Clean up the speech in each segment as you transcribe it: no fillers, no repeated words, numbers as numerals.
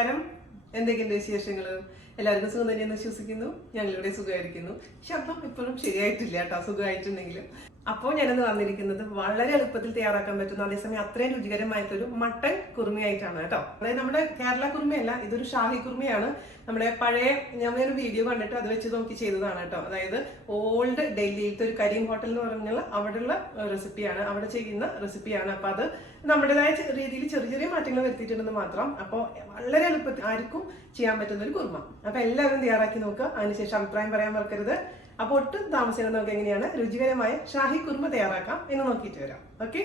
നമസ്കാരം. എന്തൊക്കെയുണ്ട് വിശേഷങ്ങൾ? എല്ലാവർക്കും സുഖം തന്നെയെന്ന് വിശ്വസിക്കുന്നു. ഞങ്ങളിവിടെ സുഖമായിരിക്കുന്നു. ശബ്ദം ഇപ്പോഴും ശരിയായിട്ടില്ല കേട്ടോ, സുഖമായിട്ടുണ്ടെങ്കിലും. അപ്പോൾ ഞാനിന്ന് വന്നിരിക്കുന്നത് വളരെ എളുപ്പത്തിൽ തയ്യാറാക്കാൻ പറ്റുന്ന, അതേസമയം അത്രയും രുചികരമായിട്ടൊരു മട്ടൻ കുറുമയായിട്ടാണ് കേട്ടോ. അതായത് നമ്മുടെ കേരള കുറുമയല്ല, ഇതൊരു ഷാഹി കുറുമയാണ്. നമ്മുടെ പഴയ ഞാനൊരു വീഡിയോ കണ്ടിട്ട് അത് വെച്ച് നോക്കി ചെയ്തതാണ് കേട്ടോ. അതായത് ഓൾഡ് ഡൽഹിയിലത്തെ ഒരു കരീം ഹോട്ടൽ എന്ന് പറഞ്ഞുള്ള അവിടെയുള്ള റെസിപ്പിയാണ്, അവിടെ ചെയ്യുന്ന റെസിപ്പിയാണ്. അപ്പൊ അത് നമ്മുടേതായ രീതിയിൽ ചെറിയ ചെറിയ മാറ്റങ്ങൾ വരുത്തിയിട്ടുണ്ടെന്ന് മാത്രം. അപ്പോൾ വളരെ എളുപ്പത്തിൽ ആർക്കും ചെയ്യാൻ പറ്റുന്ന ഒരു കുറുമ. അപ്പൊ എല്ലാവരും തയ്യാറാക്കി നോക്കുക, അതിനുശേഷം അഭിപ്രായം പറയാൻ മറക്കരുത്. അപ്പോൾ ഒട്ടും താമസിക്കണം, നമുക്ക് എങ്ങനെയാണ് രുചികരമായ ഷാഹി കുറുമ തയ്യാറാക്കാം എന്ന് നോക്കിയിട്ട് വരാം. ഓക്കെ,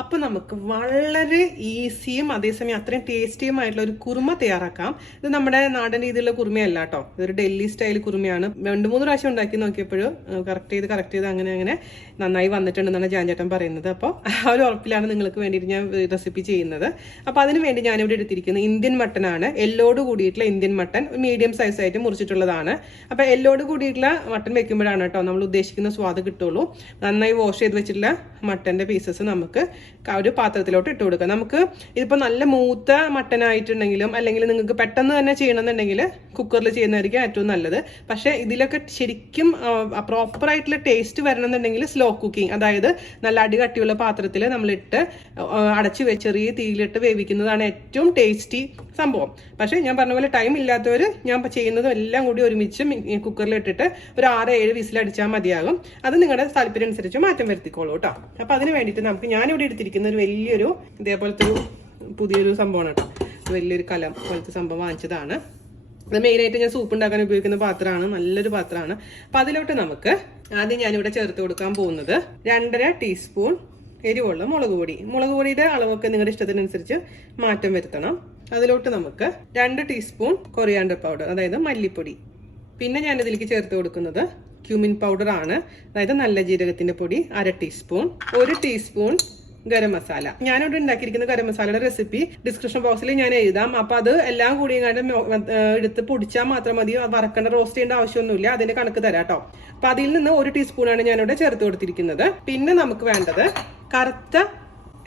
അപ്പൊ നമുക്ക് വളരെ ഈസിയും അതേസമയം അത്രയും ടേസ്റ്റിയുമായിട്ടുള്ള ഒരു കുറുമ തയ്യാറാക്കാം. ഇത് നമ്മുടെ നാടൻ രീതിയിലുള്ള കുറുമയല്ല കേട്ടോ, ഇതൊരു ഡൽഹി സ്റ്റൈൽ കുറുമയാണ്. 2-3 പ്രാവശ്യം ഉണ്ടാക്കി നോക്കിയപ്പോഴും കറക്റ്റ് ചെയ്ത് അങ്ങനെ നന്നായി വന്നിട്ടുണ്ടെന്നാണ് ജാൻചേട്ടൻ പറയുന്നത്. അപ്പോൾ ആ ഒരു ഉറപ്പിലാണ് നിങ്ങൾക്ക് വേണ്ടിയിട്ട് ഞാൻ റെസിപ്പി ചെയ്യുന്നത്. അപ്പോൾ അതിന് വേണ്ടി ഞാനിവിടെ എടുത്തിരിക്കുന്നത് ഇന്ത്യൻ മട്ടനാണ്. എല്ലോട് കൂടിയിട്ടുള്ള ഇന്ത്യൻ മട്ടൻ, മീഡിയം സൈസ് ആയിട്ട് മുറിച്ചിട്ടുള്ളതാണ്. അപ്പോൾ എല്ലോട് കൂടിയിട്ടുള്ള മട്ടൻ വെക്കുമ്പോഴാണ് കേട്ടോ നമ്മൾ ഉദ്ദേശിക്കുന്ന സ്വാദ് കിട്ടുള്ളൂ. നന്നായി വാഷ് ചെയ്ത് വെച്ചിട്ടുള്ള മട്ടന്റെ പീസസ് നമുക്ക് ഒരു പാത്രത്തിലോട്ട് ഇട്ട് കൊടുക്കാം. നമുക്ക് ഇതിപ്പോൾ നല്ല മൂത്ത മട്ടൻ ആയിട്ടുണ്ടെങ്കിലും അല്ലെങ്കിൽ നിങ്ങൾക്ക് പെട്ടെന്ന് തന്നെ ചെയ്യണമെന്നുണ്ടെങ്കിൽ കുക്കറിൽ ചെയ്യുന്നതായിരിക്കും ഏറ്റവും നല്ലത്. പക്ഷേ ഇതിലൊക്കെ ശരിക്കും പ്രോപ്പർ ആയിട്ടുള്ള ടേസ്റ്റ് വരണമെന്നുണ്ടെങ്കിൽ സ്ലോ കുക്കിംഗ്, അതായത് നല്ല അടികട്ടിയുള്ള പാത്രത്തിൽ നമ്മളിട്ട് അടച്ചു വെച്ച് ചെറിയ തീയിലിട്ട് വേവിക്കുന്നതാണ് ഏറ്റവും ടേസ്റ്റി സംഭവം. പക്ഷേ ഞാൻ പറഞ്ഞ പോലെ ടൈം ഇല്ലാത്തവർ ഞാൻ ചെയ്യുന്നതും എല്ലാം കൂടി ഒരുമിച്ച് കുക്കറിൽ ഇട്ടിട്ട് ഒരു 6-7 വിസിലടിച്ചാൽ മതിയാകും. അത് നിങ്ങളുടെ താല്പര്യം അനുസരിച്ച് മാറ്റം വരുത്തിക്കോളൂ കേട്ടോ. അപ്പം അതിന് വേണ്ടിയിട്ട് ഞാനിവിടെ എടുത്തിരിക്കുന്ന ഒരു വലിയൊരു ഇതേപോലത്തെ ഒരു പുതിയൊരു സംഭവമാണ് കേട്ടോ. വലിയൊരു കലം പോലത്തെ സംഭവം വാങ്ങിച്ചതാണ്. അത് മെയിനായിട്ട് ഞാൻ സൂപ്പ് ഉണ്ടാക്കാൻ ഉപയോഗിക്കുന്ന പാത്രമാണ്, നല്ലൊരു പാത്രമാണ്. അപ്പം അതിലോട്ട് നമുക്ക് ആദ്യം ഞാനിവിടെ ചേർത്ത് കൊടുക്കാൻ പോകുന്നത് 2.5 ടീസ്പൂൺ എരിവുള്ള മുളക് പൊടി. മുളക് പൊടിയുടെ അളവൊക്കെ നിങ്ങളുടെ ഇഷ്ടത്തിനനുസരിച്ച് മാറ്റം വരുത്തണം. അതിലോട്ട് നമുക്ക് 2 ടീസ്പൂൺ കൊറിയാണ്ടർ പൗഡർ, അതായത് മല്ലിപ്പൊടി. പിന്നെ ഞാനിതിലേക്ക് ചേർത്ത് കൊടുക്കുന്നത് ക്യൂമിൻ പൗഡർ ആണ്, അതായത് നല്ല ജീരകത്തിന്റെ പൊടി 1/2 ടീസ്പൂൺ. 1 ടീസ്പൂൺ ഗരം മസാല. ഞാനിവിടെ ഉണ്ടാക്കിയിരിക്കുന്ന ഗരം മസാലയുടെ റെസിപ്പി ഡിസ്ക്രിപ്ഷൻ ബോക്സിൽ ഞാൻ എഴുതാം. അപ്പൊ അത് എല്ലാം കൂടി എടുത്ത് പൊടിച്ചാൽ മാത്രം മതി, വറക്കേണ്ട, റോസ്റ്റ് ചെയ്യേണ്ട ആവശ്യമൊന്നുമില്ല. അതിന്റെ കണക്ക് തരാം കേട്ടോ. അപ്പൊ അതിൽ നിന്ന് 1 ടീസ്പൂണാണ് ഞാനിവിടെ ചേർത്ത് കൊടുത്തിരിക്കുന്നത്. പിന്നെ നമുക്ക് വേണ്ടത് കറുത്ത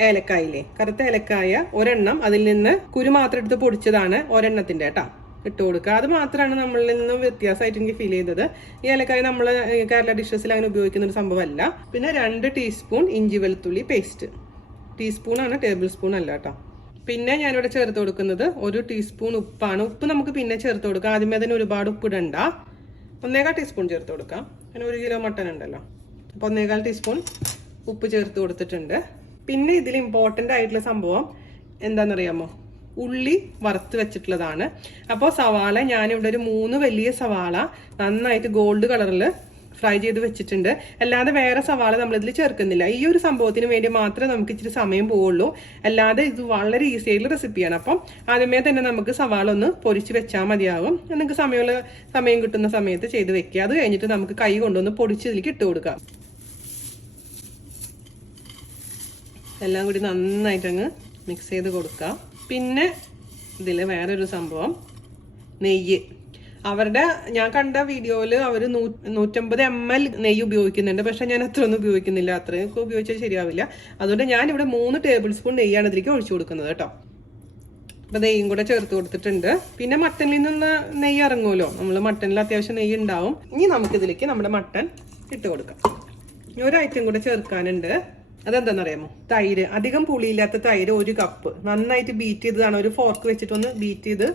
ഏലക്കായില്ലേ, കറുത്ത ഏലക്കായ ഒരെണ്ണം, അതിൽ നിന്ന് കുരു മാത്രം എടുത്ത് പൊടിച്ചതാണ് ഒരെണ്ണത്തിന്റെ കേട്ടോ, ഇട്ട് കൊടുക്കുക. അത് മാത്രമാണ് നമ്മളിൽ നിന്നും വ്യത്യാസമായിട്ട് എനിക്ക് ഫീൽ ചെയ്തത്. ഈ ഏലക്കായ നമ്മൾ കേരള ഡിഷസിൽ അങ്ങനെ ഉപയോഗിക്കുന്ന ഒരു സംഭവമല്ല. പിന്നെ 2 ടീസ്പൂൺ ഇഞ്ചി വെളുത്തുള്ളി പേസ്റ്റ്. ടീസ്പൂണാണ്, ടേബിൾ സ്പൂൺ അല്ല കേട്ടോ. പിന്നെ ഞാനിവിടെ ചേർത്ത് കൊടുക്കുന്നത് 1 ടീസ്പൂൺ ഉപ്പാണ്. ഉപ്പ് നമുക്ക് പിന്നെ ചേർത്ത് കൊടുക്കാം, ആദ്യമേ തന്നെ ഒരുപാട് ഉപ്പ് ഇടണ്ട. 1.25 ടീസ്പൂൺ ചേർത്ത് കൊടുക്കാം. അങ്ങനെ 1 കിലോ മട്ടൻ ഉണ്ടല്ലോ, അപ്പോൾ 1.25 ടീസ്പൂൺ ഉപ്പ് ചേർത്ത് കൊടുത്തിട്ടുണ്ട്. പിന്നെ ഇതിൽ ഇമ്പോർട്ടൻ്റ് ആയിട്ടുള്ള സംഭവം എന്താണെന്നറിയാമോ, ഉള്ളി വറുത്ത് വെച്ചിട്ടുള്ളതാണ്. അപ്പോൾ സവാള ഞാനിവിടെ ഒരു 3 വലിയ സവാള നന്നായിട്ട് ഗോൾഡ് കളറിൽ ഫ്രൈ ചെയ്ത് വെച്ചിട്ടുണ്ട്. അല്ലാതെ വേറെ സവാള നമ്മളിതിൽ ചേർക്കുന്നില്ല. ഈ ഒരു സംഭവത്തിന് വേണ്ടി മാത്രമേ നമുക്ക് ഇച്ചിരി സമയം പോവുള്ളൂ, അല്ലാതെ ഇത് വളരെ ഈസി ആയിട്ടുള്ള റെസിപ്പിയാണ്. അപ്പം ആദ്യമേ തന്നെ നമുക്ക് സവാള ഒന്ന് പൊരിച്ച് വെച്ചാൽ മതിയാകും. നിങ്ങൾക്ക് സമയം കിട്ടുന്ന സമയത്ത് ചെയ്ത് വെക്കുക. അത് കഴിഞ്ഞിട്ട് നമുക്ക് കൈ കൊണ്ടൊന്ന് പൊടിച്ച് ഇതിലേക്ക് ഇട്ട് കൊടുക്കാം. എല്ലാം കൂടി നന്നായിട്ടങ്ങ് മിക്സ് ചെയ്ത് കൊടുക്കാം. പിന്നെ ഇതിൽ വേറൊരു സംഭവം, നെയ്യ്. ഞാൻ കണ്ട വീഡിയോയിൽ അവർ 150 ml നെയ്യ് ഉപയോഗിക്കുന്നുണ്ട്. പക്ഷെ ഞാൻ അത്രയൊന്നും ഉപയോഗിക്കുന്നില്ല, അത്രയൊക്കെ ഉപയോഗിച്ചാൽ ശരിയാവില്ല. അതുകൊണ്ട് ഞാനിവിടെ 3 ടേബിൾ സ്പൂൺ നെയ്യാണ് ഇതിലേക്ക് ഒഴിച്ചു കൊടുക്കുന്നത് കേട്ടോ. അപ്പം നെയ്യും കൂടെ ചേർത്ത് കൊടുത്തിട്ടുണ്ട്. പിന്നെ മട്ടനിൽ നിന്നുള്ള നെയ്യ് ഇറങ്ങുമല്ലോ, നമ്മൾ മട്ടനിൽ അത്യാവശ്യം നെയ്യ് ഉണ്ടാവും. ഇനി നമുക്കിതിലേക്ക് നമ്മുടെ മട്ടൻ ഇട്ട് കൊടുക്കാം. ഒരു ഐറ്റം കൂടെ ചേർക്കാനുണ്ട്, അതെന്താണെന്നറിയാമോ, തൈര്. അധികം പുളിയില്ലാത്ത തൈര് 1 കപ്പ് നന്നായിട്ട് ബീറ്റ് ചെയ്തതാണ്. ഒരു ഫോർക്ക് വെച്ചിട്ടൊന്ന് ബീറ്റ് ചെയ്ത്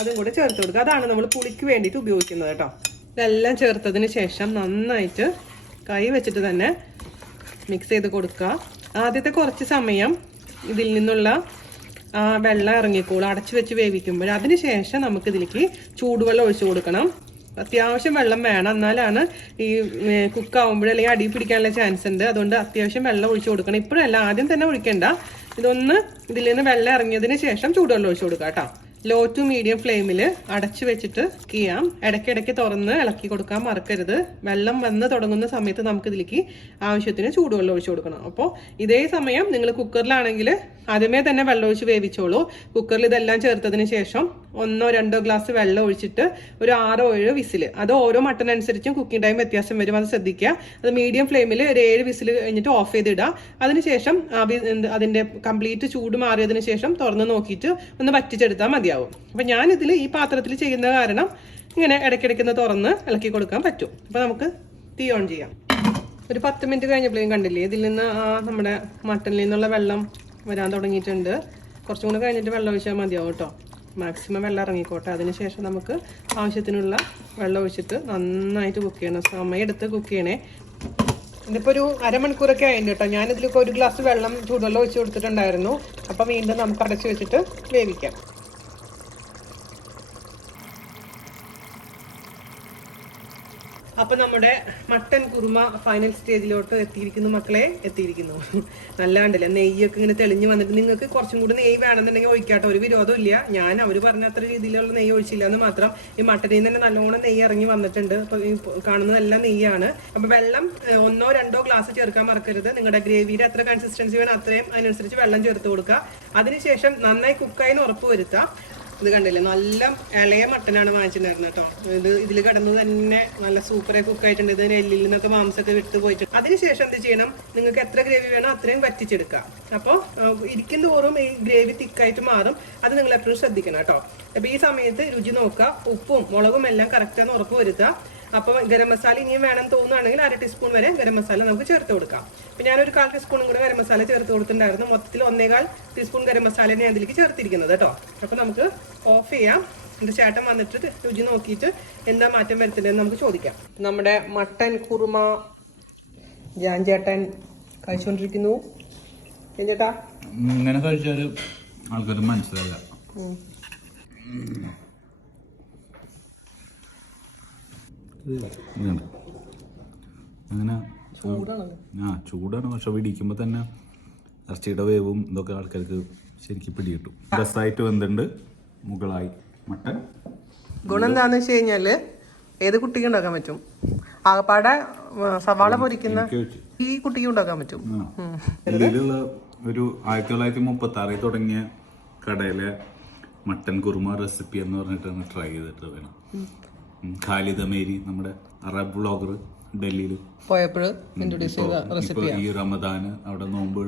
അതും കൂടെ ചേർത്ത് കൊടുക്കുക. അതാണ് നമ്മൾ പുളിക്ക് വേണ്ടിയിട്ട് ഉപയോഗിക്കുന്നത് കേട്ടോ. ഇതെല്ലാം ചേർത്തതിന് ശേഷം നന്നായിട്ട് കൈ വെച്ചിട്ട് തന്നെ മിക്സ് ചെയ്ത് കൊടുക്കുക. ആദ്യത്തെ കുറച്ച് സമയം ഇതിൽ നിന്നുള്ള വെള്ളം ഇറങ്ങിക്കോളും അടച്ചു വെച്ച് വേവിക്കുമ്പോൾ. അതിനുശേഷം നമുക്കിതിലേക്ക് ചൂടുവെള്ളം ഒഴിച്ചു കൊടുക്കണം. അത്യാവശ്യം വെള്ളം വേണം, എന്നാലാണ് ഈ കുക്കാവുമ്പോൾ അല്ലെങ്കിൽ അടി പിടിക്കാനുള്ള ചാൻസ് ഉണ്ട്. അതുകൊണ്ട് അത്യാവശ്യം വെള്ളം ഒഴിച്ചു കൊടുക്കണം. ഇപ്പോഴല്ല, ആദ്യം തന്നെ ഒഴിക്കണ്ട. ഇതിൽ നിന്ന് വെള്ളം ഇറങ്ങിയതിന് ശേഷം ചൂടുവെള്ളം ഒഴിച്ചു കൊടുക്കാം കേട്ടോ. ലോ ടു മീഡിയം ഫ്ലെയിമിൽ അടച്ചു വെച്ചിട്ട് ചെയ്യാം. ഇടയ്ക്കിടയ്ക്ക് തുറന്ന് ഇളക്കി കൊടുക്കാൻ മറക്കരുത്. വെള്ളം വന്ന് തുടങ്ങുന്ന സമയത്ത് നമുക്ക് ഇതിലേക്ക് ആവശ്യത്തിന് ചൂടുവെള്ളം ഒഴിച്ചു കൊടുക്കണം. അപ്പോൾ ഇതേ സമയം നിങ്ങൾ കുക്കറിലാണെങ്കിൽ ആദ്യമേ തന്നെ വെള്ളം ഒഴിച്ച് വേവിച്ചോളൂ. കുക്കറിൽ ഇതെല്ലാം ചേർത്തതിന് ശേഷം 1 or 2 ഗ്ലാസ് വെള്ളം ഒഴിച്ചിട്ട് ഒരു 6 or 7 വിസിൽ. അത് ഓരോ മട്ടൺ അനുസരിച്ചും കുക്കിംഗ് ടൈം വ്യത്യാസം വരും, അത് ശ്രദ്ധിക്കുക. അത് മീഡിയം ഫ്ലെയിമിൽ ഒരു 7 വിസിൽ കഴിഞ്ഞിട്ട് ഓഫ് ചെയ്തിടുക. അതിനുശേഷം അതിന്റെ കംപ്ലീറ്റ് ചൂട് മാറിയതിനു ശേഷം തുറന്ന് നോക്കിയിട്ട് ഒന്ന് വറ്റിച്ചെടുത്താൽ മതിയാവും. അപ്പം ഞാനിതിൽ ഈ പാത്രത്തിൽ ചെയ്യുന്ന കാരണം ഇങ്ങനെ ഇടയ്ക്കിടയ്ക്ക് തുറന്ന് ഇളക്കി കൊടുക്കാൻ പറ്റും. അപ്പം നമുക്ക് തീ ഓൺ ചെയ്യാം. ഒരു 10 മിനിറ്റ് കഴിഞ്ഞപ്പോഴേക്കും കണ്ടില്ലേ, ഇതിൽ നിന്ന് നമ്മുടെ മട്ടണിൽ നിന്നുള്ള വെള്ളം വരാൻ തുടങ്ങിയിട്ടുണ്ട്. കുറച്ചും കൂടെ കഴിഞ്ഞിട്ട് വെള്ളം ഒഴിച്ചാൽ മതിയാവും കേട്ടോ. മാക്സിമം വെള്ളം ഇറങ്ങിക്കോട്ടെ. അതിനുശേഷം നമുക്ക് ആവശ്യത്തിനുള്ള വെള്ളം ഒഴിച്ചിട്ട് നന്നായിട്ട് കുക്ക് ചെയ്യണം. സമയമെടുത്ത് കുക്ക് ചെയ്യണേ. ഇതിപ്പോൾ ഒരു അരമണിക്കൂറൊക്കെ ആയിട്ടുണ്ട് കേട്ടോ. ഞാനിതിലേക്ക് 1 ഗ്ലാസ് വെള്ളം ചൂടുവെള്ളം ഒഴിച്ച് കൊടുത്തിട്ടുണ്ടായിരുന്നു. അപ്പം വീണ്ടും നമുക്ക് അടച്ച് വെച്ചിട്ട് വേവിക്കാം. അപ്പം നമ്മുടെ മട്ടൻ കുറുമ ഫൈനൽ സ്റ്റേജിലോട്ട് എത്തിയിരിക്കുന്നു മക്കളെ, എത്തിയിരിക്കുന്നു. നല്ല കണ്ടില്ല, നെയ്യൊക്കെ ഇങ്ങനെ തെളിഞ്ഞ് വന്നിട്ട്. നിങ്ങൾക്ക് കുറച്ചും കൂടി നെയ്യ് വേണമെന്നുണ്ടെങ്കിൽ ഒഴിക്കാട്ടോ, ഒരു വിരോധം ഇല്ല. ഞാൻ അവർ പറഞ്ഞ അത്ര രീതിയിലുള്ള നെയ്യ് ഒഴിച്ചില്ല എന്ന് മാത്രം. ഈ മട്ടനിൽ നിന്ന് തന്നെ നല്ലോണം നെയ്യ് ഇറങ്ങി വന്നിട്ടുണ്ട്. അപ്പോൾ ഈ കാണുന്നതെല്ലാം നെയ്യാണ്. അപ്പോൾ വെള്ളം 1 or 2 ഗ്ലാസ് ചേർക്കാൻ മറക്കരുത്. നിങ്ങളുടെ ഗ്രേവിയുടെ എത്ര കൺസിസ്റ്റൻസി വേണം അത്രയും അതിനനുസരിച്ച് വെള്ളം ചേർത്ത് കൊടുക്കുക. അതിനുശേഷം നന്നായി കുക്കായി ഉറപ്പ് വരുത്തുക. ഇത് കണ്ടില്ലേ, നല്ല ഇളയ മട്ടനാണ് വാങ്ങിച്ചിട്ടുണ്ടായിരുന്നത് കേട്ടോ. ഇതിൽ കിടന്നത് തന്നെ നല്ല സൂപ്പറായി കുക്കായിട്ടുണ്ട്. ഇതിന് എല്ലിൽ നിന്നൊക്കെ മാംസമൊക്കെ വിട്ട് പോയിട്ടുണ്ട്. അതിനുശേഷം എന്ത് ചെയ്യണം, നിങ്ങൾക്ക് എത്ര ഗ്രേവി വേണോ അത്രയും വറ്റിച്ചെടുക്കുക. അപ്പോൾ ഇരിക്കും തോറും ഈ ഗ്രേവി തിക്കായിട്ട് മാറും. അത് നിങ്ങൾ എപ്പോഴും ശ്രദ്ധിക്കണം കേട്ടോ. അപ്പോൾ ഈ സമയത്ത് രുചി നോക്കുക, ഉപ്പും മുളകും എല്ലാം കറക്റ്റാന്ന് ഉറപ്പ് വരുത്തുക. അപ്പോൾ ഗരം മസാല ഇനിയും വേണം തോന്നുകയാണെങ്കിൽ 1/2 ടീസ്പൂൺ വരെ ഗരം മസാല നമുക്ക് ചേർത്ത് കൊടുക്കാം. അപ്പോൾ ഞാനൊരു 1/4 ടീസ്പൂണും കൂടെ ഗരം മസാല ചേർത്ത് കൊടുത്തിട്ടുണ്ടായിരുന്നു. മൊത്തത്തിൽ 1.25 ടീസ്പൂൺ ഗരം മസാലയാണ് ഞാൻ ഇതിലേക്ക് ചേർത്തിരിക്കുന്നത് കേട്ടോ. അപ്പോൾ നമുക്ക് ഓഫ് ചെയ്യാം. എൻ്റെ ചേട്ടൻ വന്നിട്ട് രുചി നോക്കിയിട്ട് എന്താ മാറ്റം വരുത്തില്ലെന്ന് നമുക്ക് ചോദിക്കാം. നമ്മുടെ മട്ടൻ കുറുമ ജാൻ ചേട്ടൻ കഴിച്ചുകൊണ്ടിരിക്കുന്നു. ചേട്ടാ ഇങ്ങനെ കഴിച്ചാൽ ആൾക്കാർ മനസ്സിലാവില്ല. അങ്ങനെ ചൂടാണ്, പക്ഷെ പിടിക്കുമ്പോൾ തന്നെ ഇറച്ചിയുടെ വേവും ഇതൊക്കെ ആൾക്കാർക്ക് ശരിക്കും പിടികിട്ടും. രസമായിട്ട് വെന്തുണ്ട്, മുകളായി മട്ടൻ. ഗുണം എന്താണെന്ന് വെച്ച് കഴിഞ്ഞാല് ഏത് കുട്ടിക്ക് ഉണ്ടാക്കാൻ പറ്റും. ആകപ്പാടെ സവാള പൊരിക്കുന്ന ഈ കുട്ടിക്ക് ഉണ്ടാക്കാൻ പറ്റും. ഡൽഹിയിലുള്ള ഒരു 1936 തുടങ്ങിയ കടയിലെ മട്ടൻ കുറുമ റെസിപ്പി എന്ന് പറഞ്ഞിട്ടാണ് ട്രൈ ചെയ്തിട്ട് വേണം. ഖാലിദ് അമേരി, നമ്മുടെ അറബ് വ്ളോഗർ, ഡൽഹിയിൽ പോയപ്പോൾ ഇൻട്രൊഡ്യൂസ് ചെയ്ത റെസിപ്പി. ഈ റമദാന് അവിടെ നോമ്പ്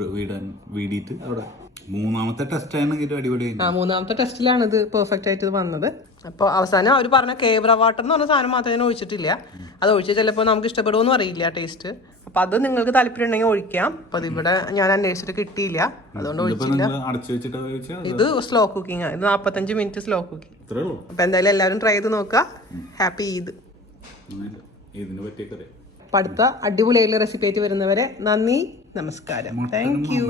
വീടിയിട്ട് അവിടെ 3ാമത്തെ ടെസ്റ്റ് ആണെങ്കിൽ അടിപൊളി. 3ാമത്തെ ടെസ്റ്റിലാണ് ഇത് പെർഫെക്റ്റ് ആയിട്ട് വന്നത്. അപ്പോൾ അവസാനം അവർ പറഞ്ഞ കേബ്ര വാട്ടർ എന്ന് പറഞ്ഞ സാധനം മാത്രമേ ഒഴിച്ചിട്ടില്ല. അത് ഒഴിച്ചാൽ ചിലപ്പോൾ നമുക്ക് ഇഷ്ടപ്പെടുമെന്ന് അറിയില്ല ടേസ്റ്റ്. അപ്പൊ അത് നിങ്ങൾക്ക് താല്പര്യം ഉണ്ടെങ്കിൽ ഒഴിക്കാം. അപ്പൊ ഇവിടെ ഞാൻ അന്വേഷിച്ചിട്ട് കിട്ടിയില്ല, അതുകൊണ്ട് ഒഴിച്ചില്ല. ഇത് സ്ലോ കുക്കിംഗ് ആണ്. ഇത് 45 മിനിറ്റ് സ്ലോ കുക്കിംഗ്. അപ്പൊ എന്തായാലും എല്ലാവരും ട്രൈ ചെയ്ത് നോക്കുക. ഹാപ്പി ഈദ്. അടുത്ത അടിപൊളിയായിട്ടുള്ള റെസിപ്പി ആയിട്ട് വരുന്നവരെ നന്ദി, നമസ്കാരം. Thank you.